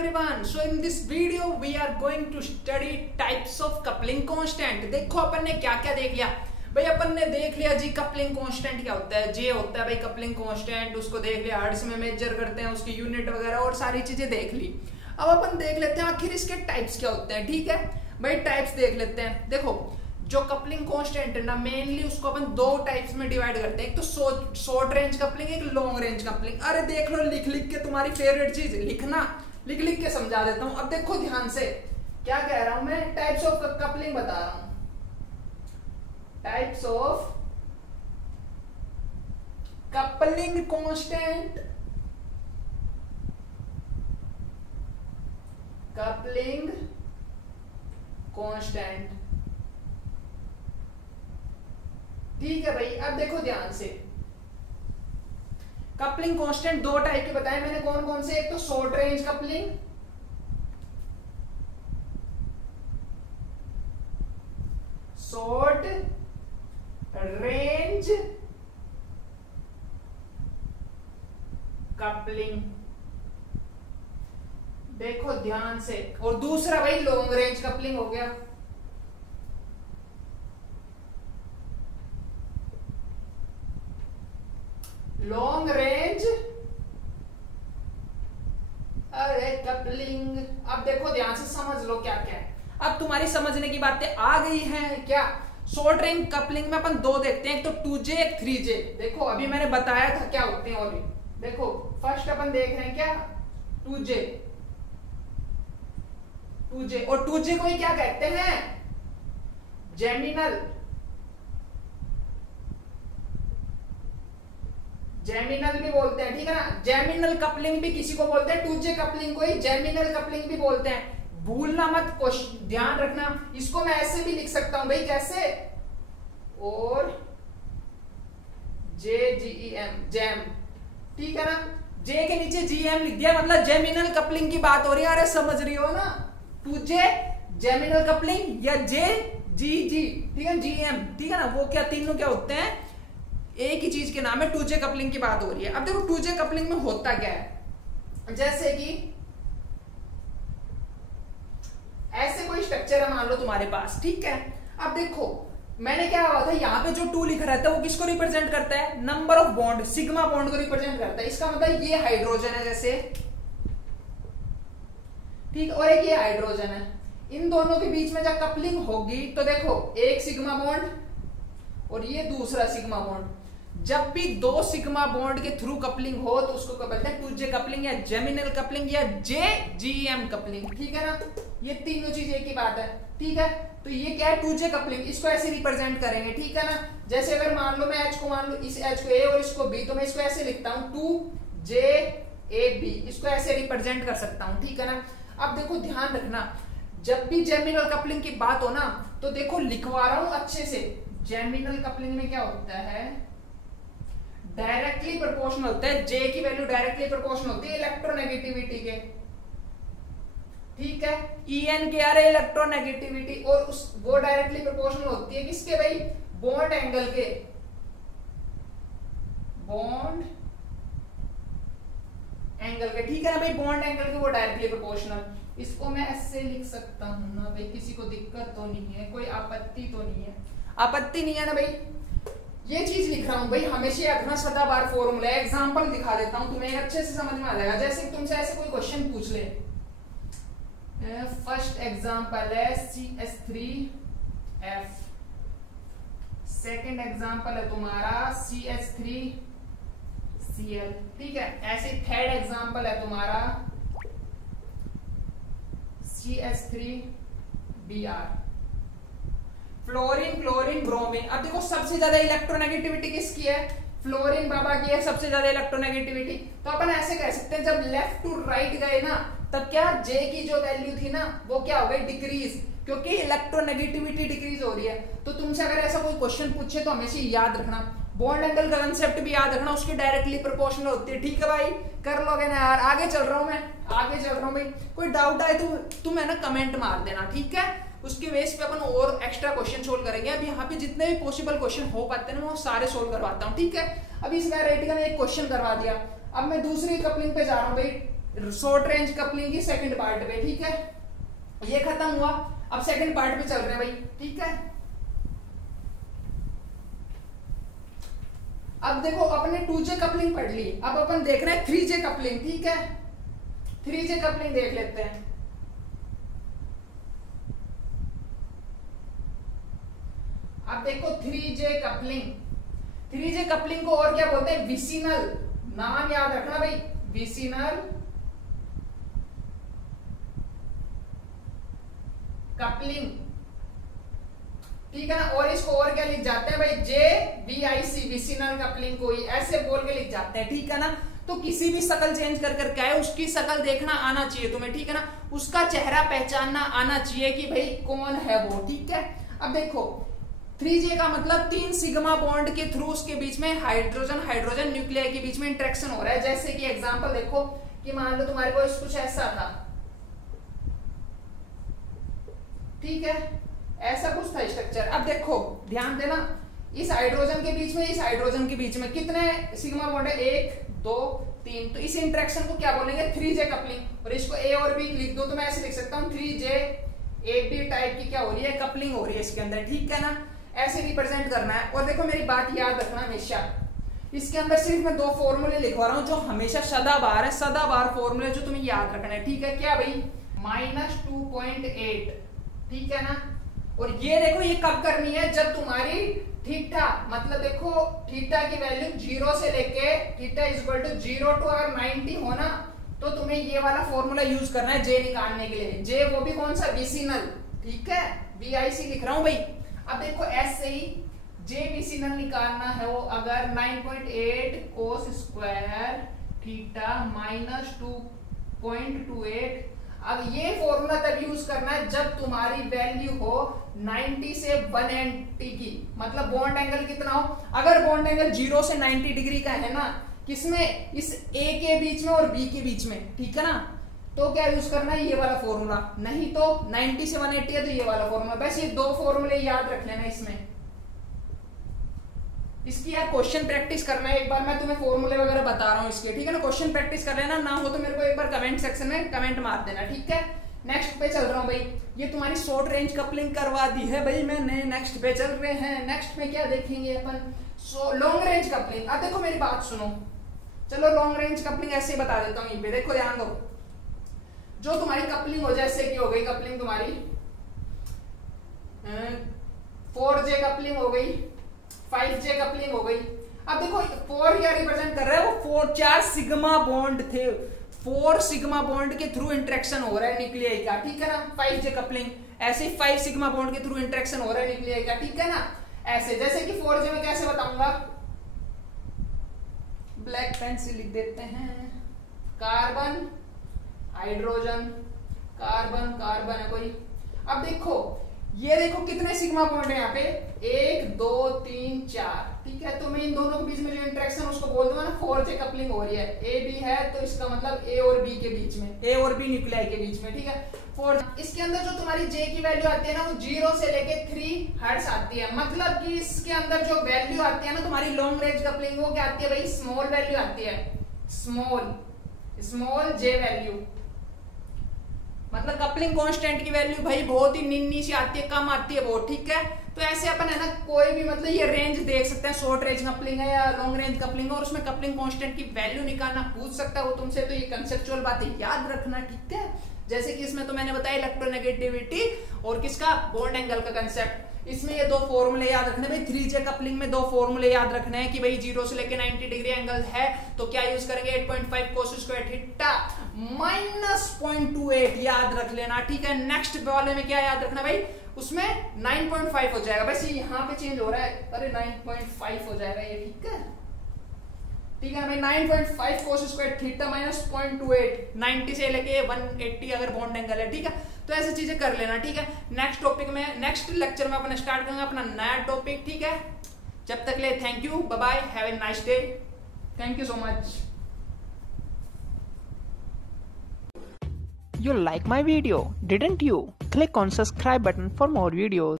everyone, so in this video we are going to study types of coupling constant। देखो अपन ने क्या क्या देख लिया भाई। अपन ने देख लिया जी कपलिंग कांस्टेंट क्या होता है, जे होता है भाई कपलिंग कांस्टेंट, उसको देख लिया हर्ट्ज में मेजर करते हैं, उसकी यूनिट वगैरह और सारी चीजें देख ली। अब अपन देख लेते हैं आखिर इसके टाइप्स क्या होते हैं। ठीक है भाई, टाइप्स देख लेते हैं। देखो जो कपलिंग कांस्टेंट है ना, मेनली उसको अपन दो टाइप्स में डिवाइड करते हैं, एक तो शॉर्ट रेंज कपलिंग, एक लॉन्ग रेंज कपलिंग। अरे देख लो, लिख लिख के तुम्हारी फेवरेट चीज लिखना, लिख लिख के समझा देता हूं। अब देखो ध्यान से क्या कह रहा हूं मैं, टाइप्स ऑफ कपलिंग बता रहा हूं। Types of coupling constant, coupling constant. ठीक है भाई, अब देखो ध्यान से, कपलिंग कांस्टेंट दो टाइप के बताए मैंने, कौन कौन से। एक तो short range coupling, short range coupling, देखो ध्यान से। और दूसरा भाई लॉन्ग रेंज कपलिंग हो गया। लॉन्ग रेंज अरे कपलिंग। अब देखो ध्यान से समझ लो क्या क्या है। अब तुम्हारी समझने की बातें आ गई हैं क्या। शॉर्ट रेंज कपलिंग में अपन दो देखते हैं, एक तो 2J एक 3J। देखो अभी मैंने बताया था क्या होते हैं। और देखो फर्स्ट अपन देख रहे हैं क्या, 2J। 2J और 2J को ही क्या कहते हैं, जेमिनल। जेमिनल भी बोलते हैं, ठीक है ना। जेमिनल कपलिंग भी किसी को बोलते हैं, 2J कपलिंग को ही जेमिनल कपलिंग भी बोलते हैं। भूलना मत, ध्यान रखना। इसको मैं ऐसे भी लिख सकता हूं भाई, कैसे, और JGEM, जैम। ठीक है ना, J के नीचे GM लिख दिया, मतलब जेमिनल कपलिंग की बात हो रही है। अरे समझ रही हो ना, 2J जेमिनल कपलिंग या JGG, ठीक है, GM, ठीक है ना। वो क्या, तीनों क्या होते हैं, एक ही चीज के नाम है। 2J कपलिंग की बात हो रही है। अब देखो 2J कपलिंग में होता क्या है, जैसे कि ऐसे कोई स्ट्रक्चर है मान लो तुम्हारे पास, ठीक है। अब देखो मैंने क्या हुआ था, यहाँ पे जो 2 लिखा रहता है वो किसको रिप्रेजेंट करता है, number of bond, sigma bond को रिप्रेजेंट करता है। इसका मतलब ये हाइड्रोजन है जैसे, ठीक, और एक ये हाइड्रोजन है। इन दोनों के बीच में जब कपलिंग होगी तो देखो एक सिग्मा बॉन्ड और ये दूसरा सिग्मा बॉन्ड। जब भी दो सिग्मा बॉन्ड के थ्रू कपलिंग हो तो उसको बोलते हैं 2J कपलिंग या जेमिनल कपलिंग या JGM कपलिंग, ठीक है ना। ये तीनों चीज एक ही बात है, ठीक है। तो ये क्या है, 2J कपलिंग। इसको ऐसे रिप्रेजेंट करेंगे, ठीक है ना। जैसे अगर मान लो मैं H को मान लो, इस H को A और इसको B, तो मैं इसको ऐसे लिखता हूं 2JAB। इसको ऐसे रिप्रेजेंट कर सकता हूं, ठीक है ना। अब देखो ध्यान रखना, जब भी जेमिनल कपलिंग की बात हो ना, तो देखो लिखवा रहा हूं अच्छे से। जेमिनल कपलिंग में क्या होता है, डायरेक्टली प्रोपोर्शनल होता है। J की वैल्यू डायरेक्टली प्रोपोर्शनल होती है इलेक्ट्रोनेगेटिविटी के, ठीक है। En के आ रहे इलेक्ट्रोनेगेटिविटी, और उस वो डायरेक्टली प्रोपोर्शनल होती है किसके भाई, बॉन्ड एंगल के, बॉन्ड एंगल के, ठीक है ना भाई। बॉन्ड एंगल के वो डायरेक्टली प्रोपोर्शनल। इसको मैं ऐसे लिख सकता हूं ना भाई, किसी को दिक्कत तो नहीं है, कोई आपत्ति तो नहीं है, आपत्ति नहीं है ना भाई। ये चीज लिख रहा हूं भाई, हमेशा याद रखना, सदाबहार फॉर्मूला। एग्जांपल दिखा देता हूं तुम्हें, अच्छे से समझ में आ जाएगा। जैसे तुमसे ऐसे कोई क्वेश्चन पूछ ले, फर्स्ट एग्जांपल है CH3F, सेकंड एग्जांपल है तुम्हारा CH3Cl, ठीक है। ऐसे थर्ड एग्जांपल है तुम्हारा CH3Br, फ्लोरीन, क्लोरीन, ब्रोमीन। अब देखो सबसे ज्यादा इलेक्ट्रोनेगेटिविटी किसकी है, फ्लोरीन बाबा की है सबसे ज्यादा इलेक्ट्रोनेगेटिविटी। तो अपन ऐसे कह सकते हैं, जब लेफ्ट टू राइट गए ना, तब क्या J की जो वैल्यू थी ना, वो क्या हो गई, डिक्रीज, क्योंकि इलेक्ट्रोनेगेटिविटी डिक्रीज हो रही है। तो तुमसे अगर ऐसा कोई क्वेश्चन पूछे तो हमेशा याद रखना, बॉन्ड एंगल का कंसेप्ट भी याद रखना, उसकी डायरेक्टली प्रोपोर्शनल होती है, ठीक है भाई। कर लोगे ना यार, आगे चल रहा हूं मैं, आगे चल रहा हूं भाई। कोई डाउट आए तो तुम है ना कमेंट मार देना, ठीक है। उसके बेस पे अपन और एक्स्ट्रा क्वेश्चन सोल्व करेंगे। अब यहाँ पे जितने भी पॉसिबल क्वेश्चन हो पाते हैं ना, वो सारे सोल्व करवाता हूँ, ठीक है। अब इस वैरायटी का एक क्वेश्चन करवा दिया। अब मैं दूसरी कपलिंग पे जा रहा हूँ भाई, शॉर्ट रेंज कपलिंग की सेकंड पार्ट पे, ठीक है। ये खत्म हुआ, अब सेकंड पार्ट पे चल रहे हैं भाई, ठीक है। अब देखो अपने 2J कपलिंग पढ़ ली, अब अपन देख रहे हैं 3J कपलिंग, ठीक है। 3J कपलिंग देख लेते हैं। अब देखो 3J कपलिंग, 3J कपलिंग को और क्या बोलते हैं, विसिनल, नाम याद रखना भाई, विसिनल कपलिंग, ठीक है ना। और इसको और क्या लिख जाते हैं भाई, JVIC, विसिनल कपलिंग को ही ऐसे बोल के लिख जाते हैं, ठीक है ना। तो किसी भी शक्ल चेंज कर क्या है, उसकी शक्ल देखना आना चाहिए तुम्हें, ठीक है ना। उसका चेहरा पहचानना आना चाहिए कि भाई कौन है वो, ठीक है। अब देखो 3J का मतलब 3 सिग्मा बॉन्ड के थ्रू उसके बीच में हाइड्रोजन हाइड्रोजन न्यूक्लियर के बीच में इंटरेक्शन हो रहा है। जैसे कि एग्जांपल देखो कि मान लो तुम्हारे पास कुछ ऐसा था, ठीक है, ऐसा कुछ था स्ट्रक्चर। अब देखो ध्यान देना, इस हाइड्रोजन के बीच में, इस हाइड्रोजन के बीच में कितने सिग्मा बॉन्ड है, 1 2 3। तो इस इंटरेक्शन को क्या बोलेंगे, 3J कपलिंग। और इसको A और B लिख दो तो मैं ऐसे लिख सकता हूँ, 3J AB टाइप की क्या हो रही है, कपलिंग हो रही है इसके अंदर, ठीक है ना। ऐसे रिप्रेजेंट करना है। और देखो मेरी बात याद रखना हमेशा, इसके अंदर सिर्फ मैं 2 फॉर्मूले लिखवा रहा हूं जो हमेशा सदाबहार है, सदाबहार फॉर्मूले जो तुम्हें याद रखना है, ठीक है। क्या भाई, -2.8, ठीक है ना। और ये देखो ये कब करनी है, जब तुम्हारी थीटा, मतलब देखो थीटा की वैल्यू 0 से लेके थीटा = 0 to अगर 90 हो ना, तो तुम्हें ये वाला फॉर्मूला यूज करना है J निकालने के लिए। J वो भी कौन सा, विसिनल, ठीक है, VIC लिख रहा हूं भाई। अब देखो ऐसे ही J विसिनल निकालना है वो, अगर 9.8 cos स्क्वायर थीटा -2.28। अब ये फॉर्मूला तब यूज करना है जब तुम्हारी वैल्यू हो 90 से 180 की, मतलब बॉन्ड एंगल कितना हो। अगर बॉन्ड एंगल 0 से 90 डिग्री का है ना, किसमें, इस A के बीच में और B के बीच में, ठीक है ना, तो क्या यूज करना है, ये वाला फॉर्मूला। नहीं तो 90 से 180 है तो ये वाला फॉर्मूला। बस ये 2 फॉर्मूले याद रख लेना इसमें। इसकी यार क्वेश्चन प्रैक्टिस करना है, एक बार मैं तुम्हें फॉर्मूले वगैरह बता रहा हूँ इसके, ठीक है ना। क्वेश्चन प्रैक्टिस कर लेना, ना हो तो मेरे को एक बार कमेंट सेक्शन में कमेंट मार देना, ठीक है। नेक्स्ट पे चल रहा हूँ भाई, ये तुम्हारी शॉर्ट रेंज कपलिंग करवा दी है भाई मैंने। नेक्स्ट पे चल रहे हैं, नेक्स्ट पे क्या देखेंगे अपन, लॉन्ग रेंज कपलिंग। अब देखो मेरी बात सुनो, चलो लॉन्ग रेंज कपलिंग ऐसे ही बता देता हूँ। ये पे देखो ध्यान दो, जो तुम्हारी कपलिंग हो, जैसे कि हो गई कपलिंग तुम्हारी 4J कपलिंग हो गई, 5J कपलिंग हो गई। अब देखो 4 क्या रिप्रेजेंट कर रहा है, वो 4 सिग्मा बॉन्ड थे, 4 सिग्मा बॉन्ड के थ्रू इंटरेक्शन हो रहा है न्यूक्लियाई का, ठीक है ना। 5J कपलिंग ऐसे ही 5 सिग्मा बॉन्ड के थ्रू इंटरेक्शन हो रहा है न्यूक्लियाई का, ठीक है ना। ऐसे जैसे कि 4J में कैसे बताऊंगा, ब्लैक पेन से लिख देते हैं, कार्बन हाइड्रोजन, कार्बन कार्बन है कोई। अब देखो ये देखो कितने सिग्मा बॉन्ड है यहाँ पे, 1 2 3 4, ठीक है। तो मैं इन दोनों के बीच में जो इंटरेक्शन उसको बोल दूंगा ना 4J कपलिंग हो रही है। A B है तो इसका मतलब A और B के बीच में, A और B न्यूक्लियाई के बीच में, ठीक है। 4 इसके अंदर जो तुम्हारी J की वैल्यू आती है ना, वो 0 से लेके 3 हर्ट्ज आती है। मतलब कि इसके अंदर जो वैल्यू आती है ना तुम्हारी लॉन्ग रेंज कपलिंग, वो क्या आती है भाई, स्मॉल वैल्यू आती है, स्मॉल J वैल्यू। मतलब कपलिंग कांस्टेंट की वैल्यू भाई बहुत ही निन्नी सी आती है, कम आती है बहुत, ठीक है। तो ऐसे अपन है ना कोई भी मतलब ये रेंज देख सकते हैं, शॉर्ट रेंज कपलिंग है या लॉन्ग रेंज कपलिंग है, और उसमें कपलिंग कांस्टेंट की वैल्यू निकालना पूछ सकता है वो तुमसे। तो ये कंसेप्चुअल बातें याद रखना, ठीक है। जैसे कि इसमें तो मैंने बताया इलेक्ट्रोनेगेटिविटी और किसका, बॉन्ड एंगल का कंसेप्ट। इसमें ये 2 फॉर्मूले याद रखने भाई, 3J कपलिंग में 2 फॉर्मूले याद रखने हैं कि भाई 0 से लेके 90 डिग्री एंगल है तो क्या यूज करेंगे, 8.5 cos स्क्वायर थीटा -0.28 याद रख लेना, ठीक है। नेक्स्ट वाले में क्या याद रखना भाई, उसमें 9.5 हो जाएगा, बस ये यहाँ पे चेंज हो रहा है, अरे 9.5 हो जाएगा ये, ठीक है, ठीक है भाई। 9.5 cos स्क्वायर थीटा -0.28, 90 से लेके 180 अगर बॉन्ड एंगल है, ठीक है। तो ऐसी चीजें कर लेना, ठीक है। नेक्स्ट टॉपिक में, नेक्स्ट लेक्चर में अपन स्टार्ट करेंगे अपना नया टॉपिक, ठीक है। जब तक ले thank you, bye bye, have a nice day, thank you so much. You like my video, didn't you? Click on subscribe button for more videos.